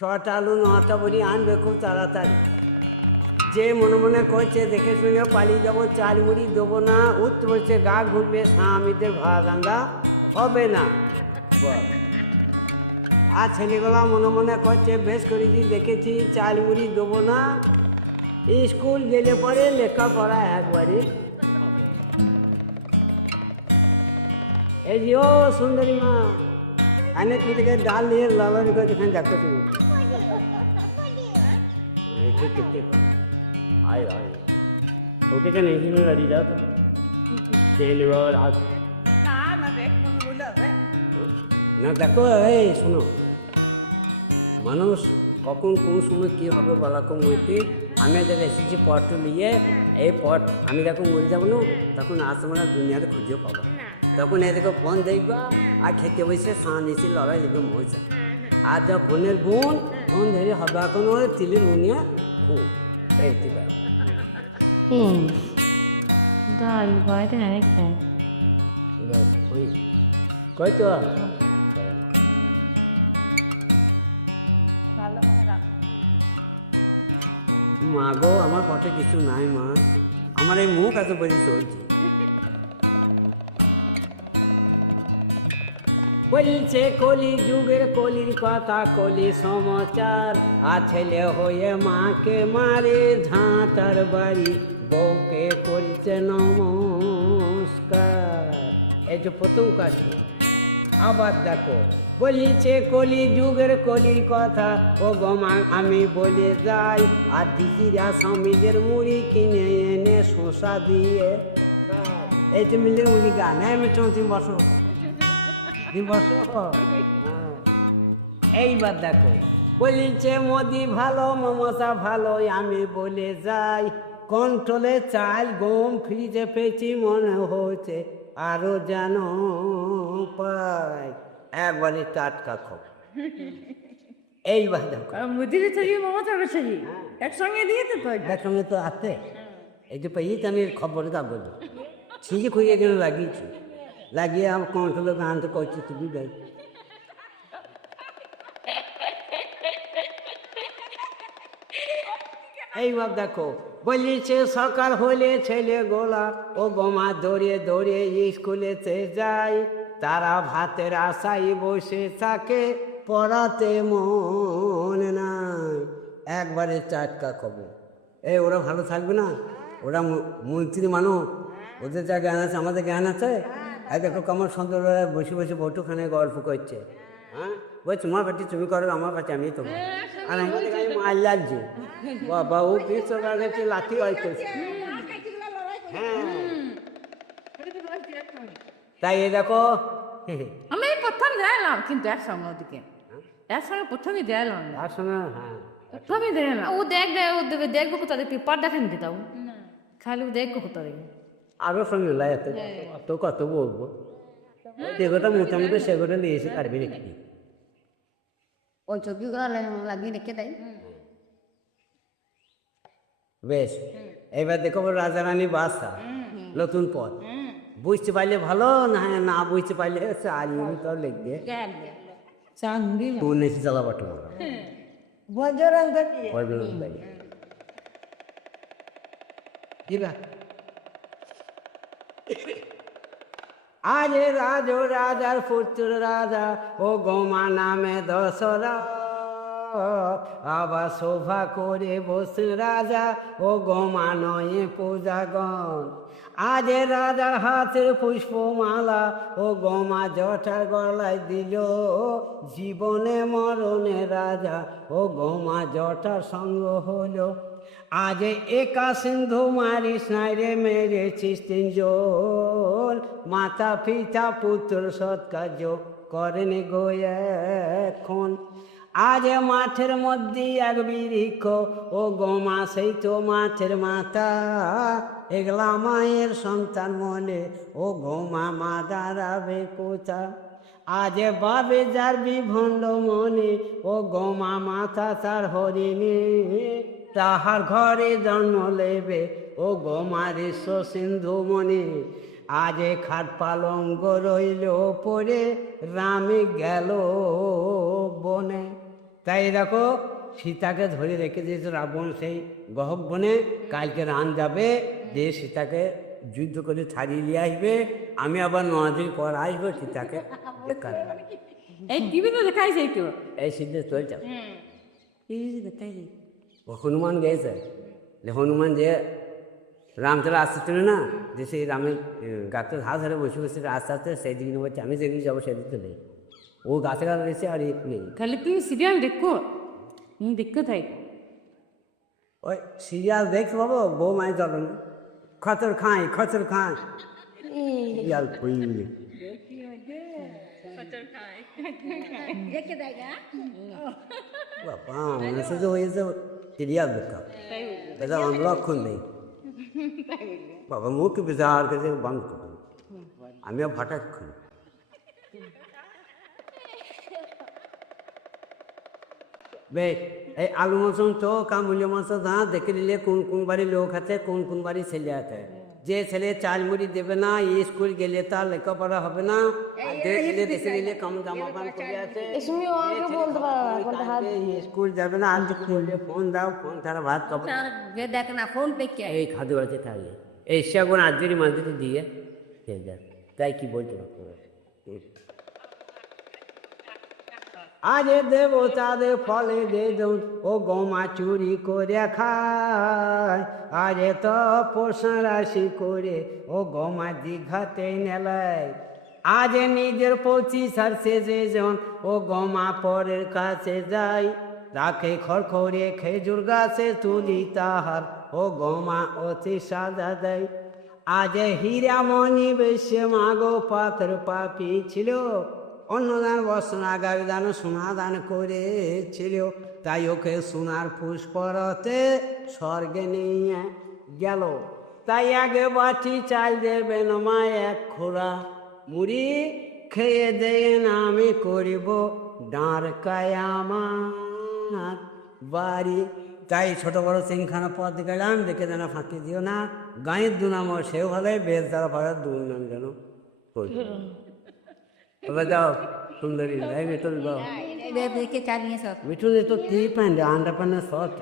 ছটা আলু 9টা বলি আনবে খুব তাড়াতাড়ি। যে মনে মনে করছে দেখে শুনে পালিয়ে যাবো, চাল মুড়ি দেবো না, উত্তর হচ্ছে গা ঘুরবে, স্বামীদের ভাড়া রান্দা হবে না। বল। আর ছেলেবেলা মনে মনে করছে বেশ করেছি, দেখেছি চাল মুড়ি দেবো না, স্কুল গেলে পরে লেখাপড়া একবারই। এই যে ও সুন্দরী মা, এনে থেকে ডাল নিয়ে লালানি করে এখানে দেখো তুমি। ঠিক ঠিক ঠিক, আয় আয়, ওকে কেন এখানে দাঁড়িয়ে যাও তো, তেল আস না। দেখো এই শোনো, মানুষ কখন কোন সময় কী হবে বলা কম হইতে। আমি যারা এসেছি পটটা নিয়ে, এই পট আমি যখন মরে যাবো না, তখন আসবো না, দুনিয়াতে খুঁজেও পাবো। তখন এদিকে ফোন দেখবা আর খেতে বসে সাঁ নিচে লড়াই লিখবে মজা। আর যা ফোনের গুণ, ফোন ধরে হবে এখন ওই তিলের উনিয়া খুব এইতে পারে। ডাল বাইরে অনেক ওই কই তো মা গো, আমার পথে কিছু নাই মা, আমার এই মুখ এত বেশি চলছে। বলছে কলি যুগের কলির কথা, কলি সমাচার, আর ছেলে হয়ে মাকে মারে ঝাঁটার বাড়ি, বউকে করছে নমস্কার। এই যে প্রথম কাজটি। আবার দেখো, বলিছে কলি যুগের কলির কথা, ও গমা আমি বলে যাই, আর দিদিরা স্বামীদের মুড়ি কিনে এনে শোষা দিয়ে। এই যে মিলের মুড়ি গান, হ্যাঁ মিঠুন তুমি বসো, তুমি বসো। এইবার দেখো, বলিছে মোদি ভালো মমতা ভালো, আমি বলে যাই, কন্ট্রোলে চাল গম ফ্রিজে পেয়েছি মনে হচ্ছে, আরো যেন পাই, একবারে টাটকা খবর। এইবার দেখো, মুদির চাই মমতার চাই একসঙ্গে দিয়েছে তো, একসঙ্গে তো আছে। এই যে পেয়েছি আমি খবরে তা বলি, ছিঁড়ে খুঁজে গেলে লাগিয়েছি, লাগিয়ে আমার কন্ট্রোলে গান তো করছি, তুমি দেখ। এইবার দেখো, বলিছে সকাল হলে ছেলে গোলা, ও গোমা দৌড়ে দৌড়ে স্কুলেতে যায়, তারা ভাতের আশায় বসে থাকে, পড়াতে মন নাই, একবারে টাটকা খবর। এই ওরা ভালো থাকবে না, ওরা মন্ত্রী মানুষ, ওদের যা জ্ঞান আছে আমাদের জ্ঞান আছে। আর দেখো কেমন সুন্দর বসে বসে বটুখানে গল্প করছে। হ্যাঁ বই, তোমার পাটি তুমি করো, আমার পাটি আমি তোমার, আর আমাদের গায়ে মাল লাগছে। বাবা ও পিছনে গেছে লাঠি হইতেছে। হ্যাঁ তাই এই দেখো, আমি প্রথম দেখলাম কিন্তু একসঙ্গে ওদিকে, একসঙ্গে প্রথমই দেখলাম, তার সঙ্গে হ্যাঁ প্রথমই দেখলাম। ও দেখবো কোথা দেখবি পার দেখেন কি তাও, খালি ও দেখবো কোথা দেখবি আরো সঙ্গে লাইতে অত কত বলবো, যেগোটা মোটামুটি সেগোটা নিয়ে এসে কাটবি রেখে ওই ছবিগুলো লাগিয়ে রেখে দেয়। বেশ। এবার দেখো রাজা রানী বাসা, নতুন পথ, বুঝতে পারলে ভালো, না না বুঝতে পারলে আলিম তো লিখবে চাঁদি তুই নেছি জ্বালাবাটো বজরং আরে রাজ রাজার পুত্র রাজা, ও গোমা নামে দশরা, আবার শোভা করে বসে রাজা, ও গোমা নয়ে পূজাগণ, আজ রাজার হাতের পুষ্পমালা, ও গোমা জটার গলায় দিল, জীবনে মরণে রাজা, ও গোমা জটার সঙ্গ হলো, আজ একা সিন্ধু মারিস নাই রে, মেরেছিস 3 জন, মাতা পিতা পুত্র সৎকার্য করেন গো এখন, আজ মাঠের মধ্যে এক বৃক্ষ, ও গোমা সেই তো মাঠের মাতা, এগলা মায়ের সন্তান মনে, ও গোমা মা দাঁড়াবে কোথা, আজ বাবে যার বিভণ্ড মনে, ও গোমা মাতা তার হরিণী, তাহার ঘরে জন্ম লেবে, ও গোমার সিন্ধু মনে, আজ খাট পালঙ্গ রইল পরে, রামে গেল বনে। তাই দেখো সীতাকে ধরে রেখে দিয়েছে রাবণ সেই গহক বনে। কালকে রান যাবে, দিয়ে সীতাকে যুদ্ধ করে ছাড়িয়ে নিয়ে আসবে। আমি আবার 9 দিন পর আসবো সীতাকে দেখা করতে। এই টিভি তো দেখাইছে তো এই সিদ্ধে চলছে। টিভি দেখাইছে ও হনুমান গেছে, যে হনুমান যে রামচলা আসছিল না, যে সেই রামের গাছের হাত ধরে বসে বসে আস্তে আস্তে সেই দিকে বলছে আমি যেদিন যাবো সেদিন তো নেই। ও গাছে গাছ রয়েছে আর এক নেই। খালি তুমি সিরিয়াল দেখো দেখতে থাই ওই সিরিয়াল দেখতে পাবো, বউ মায়ের চলো না, খচর খাই সিরিয়াল খুঁজলি বাবা মনে শুধু হয়েছে সিরিয়াল দেখা, এটা লক্ষণ নেই বাবা। মুখ বিচার করে বন্ধ করো, আমিও হঠাৎ খুলি। বেশ, এই আলু মশন তো কামুল্য মাছ না দেখে নিলে কোন কোন বাড়ির লোক আছে, কোন কোন বাড়ির ছেলে আছে। যে ছেলে চাল মুড়ি দেবে না, স্কুল গেলে তার লেখাপড়া হবে না। আর যে ছেলে দেখে নিলে কম জামা প্যান্ট পরে আছে, স্কুল যাবে না। আজ করলে ফোন দাও, ফোন ছাড়া ভাত খাবো দেখ না ফোন পেকে এই খাদ্য বাড়িতে থাকলে এই সেগুন আজকেরই মাঝে দিয়ে খেয়ে যায়। তাই কি বলতে পারতো আজ দেব তাদের ফলে দে ও গমা চুরি করে খায়। আজ তো পোষণ রাশি করে ও গমা দীঘাতে নেলায়। আজ নিজের 25 আর শেষে জন ও গমা পরের কাছে যায়। রাখে খড়খড়ে খেজুর গাছে তুলি তাহার ও গমা অতি সাজা দেয়। আজ হীরামণি বেশে মাগো পাথর পাপি ছিল, অন্নদান বসনা গাবি দান সোনা দান করেছিল। তাই ওকে সোনার পুষ্পরতে স্বর্গে নিয়ে গেল। তাই আগে বাটি চাল দেবেন মা এক খোরা, মুড়ি খেয়ে দেন আমি করিব ডাঁড় কায়ামার বাড়ি। তাই ছোট বড় তিনখানা পথ গেলাম, দেখে যেন ফাঁকি দিও না। গাঁয়ের 2 নাম সেও ভালো, বেশ দ্বারা পাড়ার 2 নাম যেন করি। এবার যাও সুন্দরী, মিঠুন দাও। দেখে চালিয়ে সব মিঠুন তো 3 প্যান্ট আন্ডার প্যান্ট শর্ট।